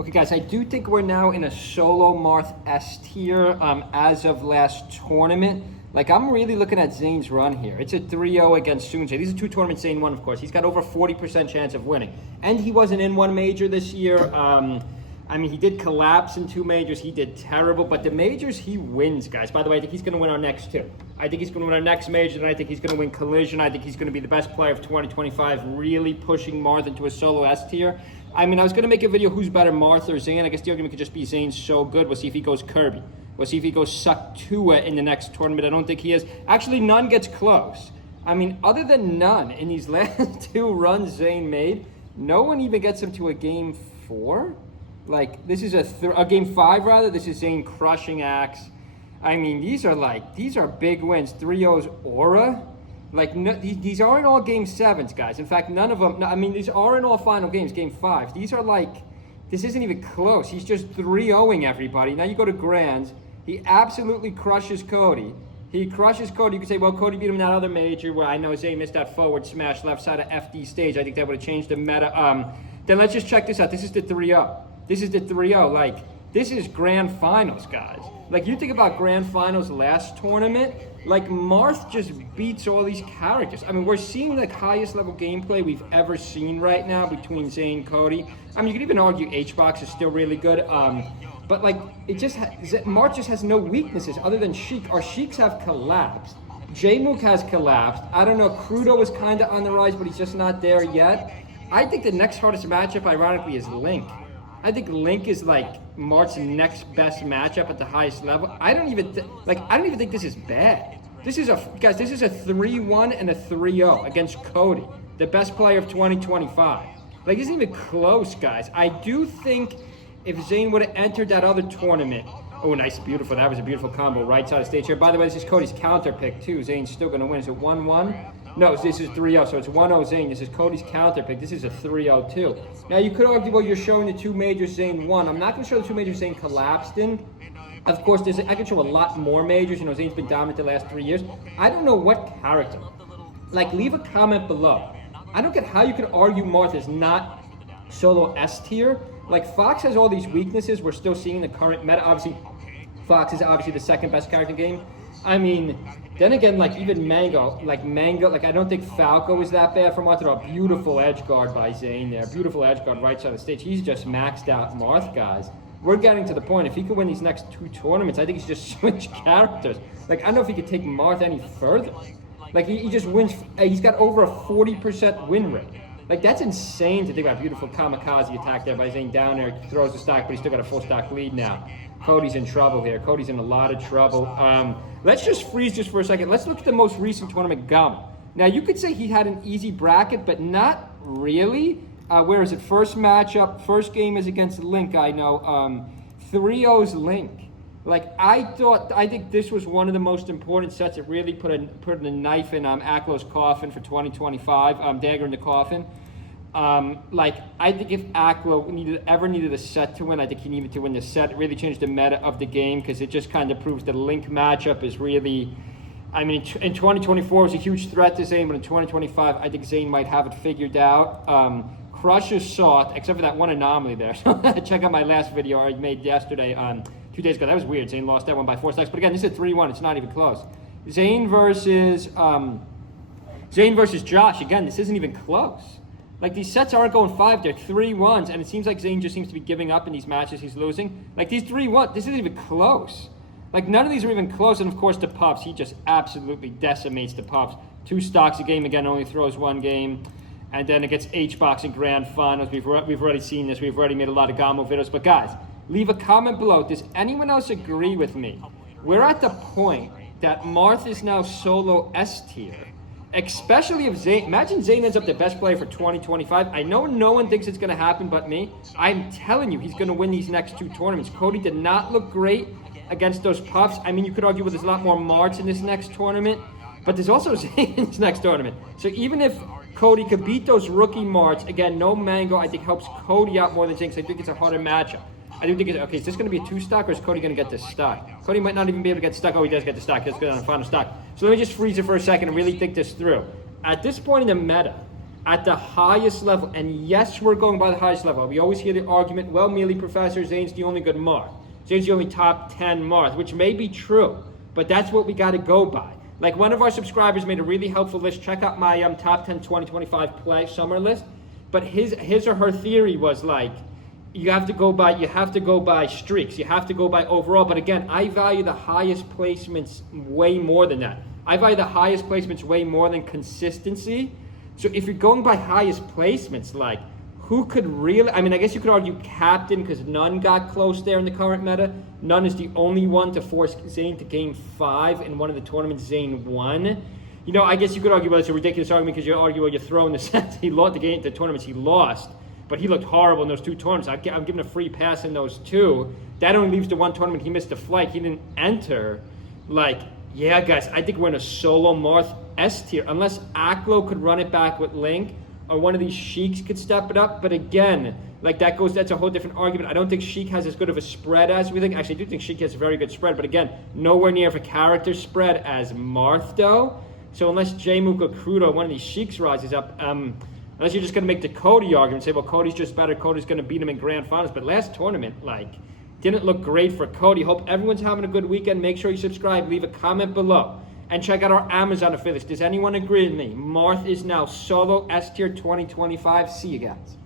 Okay, guys, I do think we're now in a solo Marth S tier as of last tournament. Like, I'm really looking at Zain's run here. It's a 3-0 against Soonjay. These are two tournaments Zain won, of course. He's got over 40% chance of winning. And he wasn't in one major this year. I mean, he did collapse in two majors. He did terrible. But the majors, he wins, guys. By the way, I think he's going to win our next two. I think he's going to win our next major, and I think he's going to win Collision. I think he's going to be the best player of 2025, really pushing Marth into a solo S tier. I mean, I was going to make a video who's better, Marth or Zain. I guess the argument could just be Zain's so good. We'll see if he goes Kirby. We'll see if he goes Suck Tua in the next tournament. I don't think he is. Actually, none gets close. I mean, other than none, in these last two runs Zain made, no one even gets him to a game 4. Like, this is a game 5, rather. This is Zain crushing Axe. I mean, these are big wins. 3-0's Aura. Like, no, these aren't all game 7s, guys. In fact, none of them, I mean, these aren't all final games, game 5. These are like, this isn't even close. He's just 3-0ing everybody. Now you go to Grands. He absolutely crushes Cody. He crushes Cody. You could say, well, Cody beat him in that other major where I know Zain missed that forward smash left side of FD stage. I think that would have changed the meta. Then let's just check this out. This is the 3-0. This is the 3-0. Like, this is grand finals, guys. Like, you think about grand finals last tournament, like, Marth just beats all these characters. I mean, we're seeing the highest level gameplay we've ever seen right now between Zain and Cody. I mean, you could even argue H-Box is still really good. But, like, it just Marth just has no weaknesses other than Sheik. Our Sheiks have collapsed. J-Mook has collapsed. I don't know, Crudo is kind of on the rise, but he's just not there yet. I think the next hardest matchup, ironically, is Link. I think Link is like Marth's next best matchup at the highest level. I don't even think this is bad. This is a 3-1 and a 3-0 against Cody, the best player of 2025. Like, this isn't even close, guys. I do think if Zain would have entered that other tournament, oh, nice, beautiful. That was a beautiful combo, right side of stage here. By the way, this is Cody's counter pick too. Zain's still going to win. Is it 1-1? No, this is 3-0, so it's 1-0 Zain. This is Cody's counter pick. This is a 3-0 too. Now, you could argue, well, you're showing the two majors Zain won. I'm not going to show the two majors Zain collapsed in. Of course, I can show a lot more majors. You know, Zain's been dominant the last 3 years. I don't know what character. Like, leave a comment below. I don't get how you could argue Marth is not solo S tier. Like, Fox has all these weaknesses. We're still seeing the current meta. Obviously, Fox is obviously the second best character in the game. I mean, then again, like, even Mango, I don't think Falco is that bad for Marth at all. Beautiful edge guard by Zain there. Beautiful edge guard right side of the stage. He's just maxed out Marth, guys. We're getting to the point, if he could win these next two tournaments, I think he should just switch characters. Like, I don't know if he could take Marth any further. Like, he just wins. He's got over a 40% win rate. Like, that's insane to think about. Beautiful kamikaze attack there by Zain down there. Throws the stock, but he's still got a full stock lead now. Cody's in trouble here. Cody's in a lot of trouble. Let's just freeze just for a second. Let's look at the most recent tournament, Gum. Now, you could say he had an easy bracket, but not really. Where is it? First matchup, first game is against Link, I know. 3-0's Link. Like, I think this was one of the most important sets. It really put a knife in Aklo's coffin for 2025, dagger in the coffin. Like, I think if Aklo ever needed a set to win, I think he needed to win the set. It really changed the meta of the game because it just kind of proves the Link matchup is really, I mean, in 2024 it was a huge threat to Zain, but in 2025 I think Zain might have it figured out. Crushes Salt, except for that one anomaly there. So check out my last video I made yesterday, 2 days ago. That was weird. Zain lost that one by 4 stacks. But again, this is a 3-1. It's not even close. Zain versus Josh. Again, this isn't even close. Like, these sets aren't going 5. They're 3-1s. And it seems like Zain just seems to be giving up in these matches he's losing. Like, these 3-1, this isn't even close. Like, none of these are even close. And, of course, the Pups. He just absolutely decimates the Pups. 2 stocks a game. Again, only throws 1 game. And then it gets H-Box in Grand Finals. We've already seen this. We've already made a lot of Gamo videos. But, guys, leave a comment below. Does anyone else agree with me? We're at the point that Marth is now solo S tier. Especially if Zain, imagine Zain ends up the best player for 2025. I know no one thinks it's going to happen but me. I'm telling you, he's going to win these next 2 tournaments. Cody did not look great against those Puffs. I mean, you could argue there's a lot more Marths in this next tournament, but there's also Zain in this next tournament. So even if Cody could beat those rookie Marths, again, no Mango, I think helps Cody out more than Zain, because I think it's a harder matchup. I do think okay, is this going to be a 2 stock or is Cody going to get this stock? Cody might not even be able to get stuck. Oh, he does get the stock. That's good on the final stock. So let me just freeze it for a second and really think this through. At this point in the meta, at the highest level, and yes, we're going by the highest level. We always hear the argument, well, Mealy Professor, Zain's the only good Marth. Zain's the only top 10 Marth, which may be true, but that's what we got to go by. Like one of our subscribers made a really helpful list. Check out my top 10, 2025 play summer list. But his or her theory was like, you have to go by streaks. You have to go by overall. But again, I value the highest placements way more than that. I value the highest placements way more than consistency. So if you're going by highest placements, like who could really, I mean, I guess you could argue captain because none got close there in the current meta. None is the only one to force Zain to game 5 in one of the tournaments Zain won. You know, I guess you could argue, well, it's a ridiculous argument because you argue, well, you're throwing the sense he lost the tournaments he lost, but he looked horrible in those 2 tournaments. I'm giving a free pass in those 2. That only leaves the 1 tournament he missed a flight. He didn't enter. Like, yeah, guys, I think we're in a solo Marth S tier, unless Aklo could run it back with Link, or one of these Sheiks could step it up. But again, like that's a whole different argument. I don't think Sheik has as good of a spread as we think. Actually, I do think Sheik has a very good spread, but again, nowhere near of a character spread as Marth though. So unless Jmuka Crudo, one of these Sheiks rises up, unless you're just going to make the Cody argument, say, well, Cody's just better, Cody's going to beat him in grand finals. But last tournament, like, didn't look great for Cody. Hope everyone's having a good weekend. Make sure you subscribe, leave a comment below, and check out our Amazon affiliates. Does anyone agree with me? Marth is now solo S tier 2025. See you guys.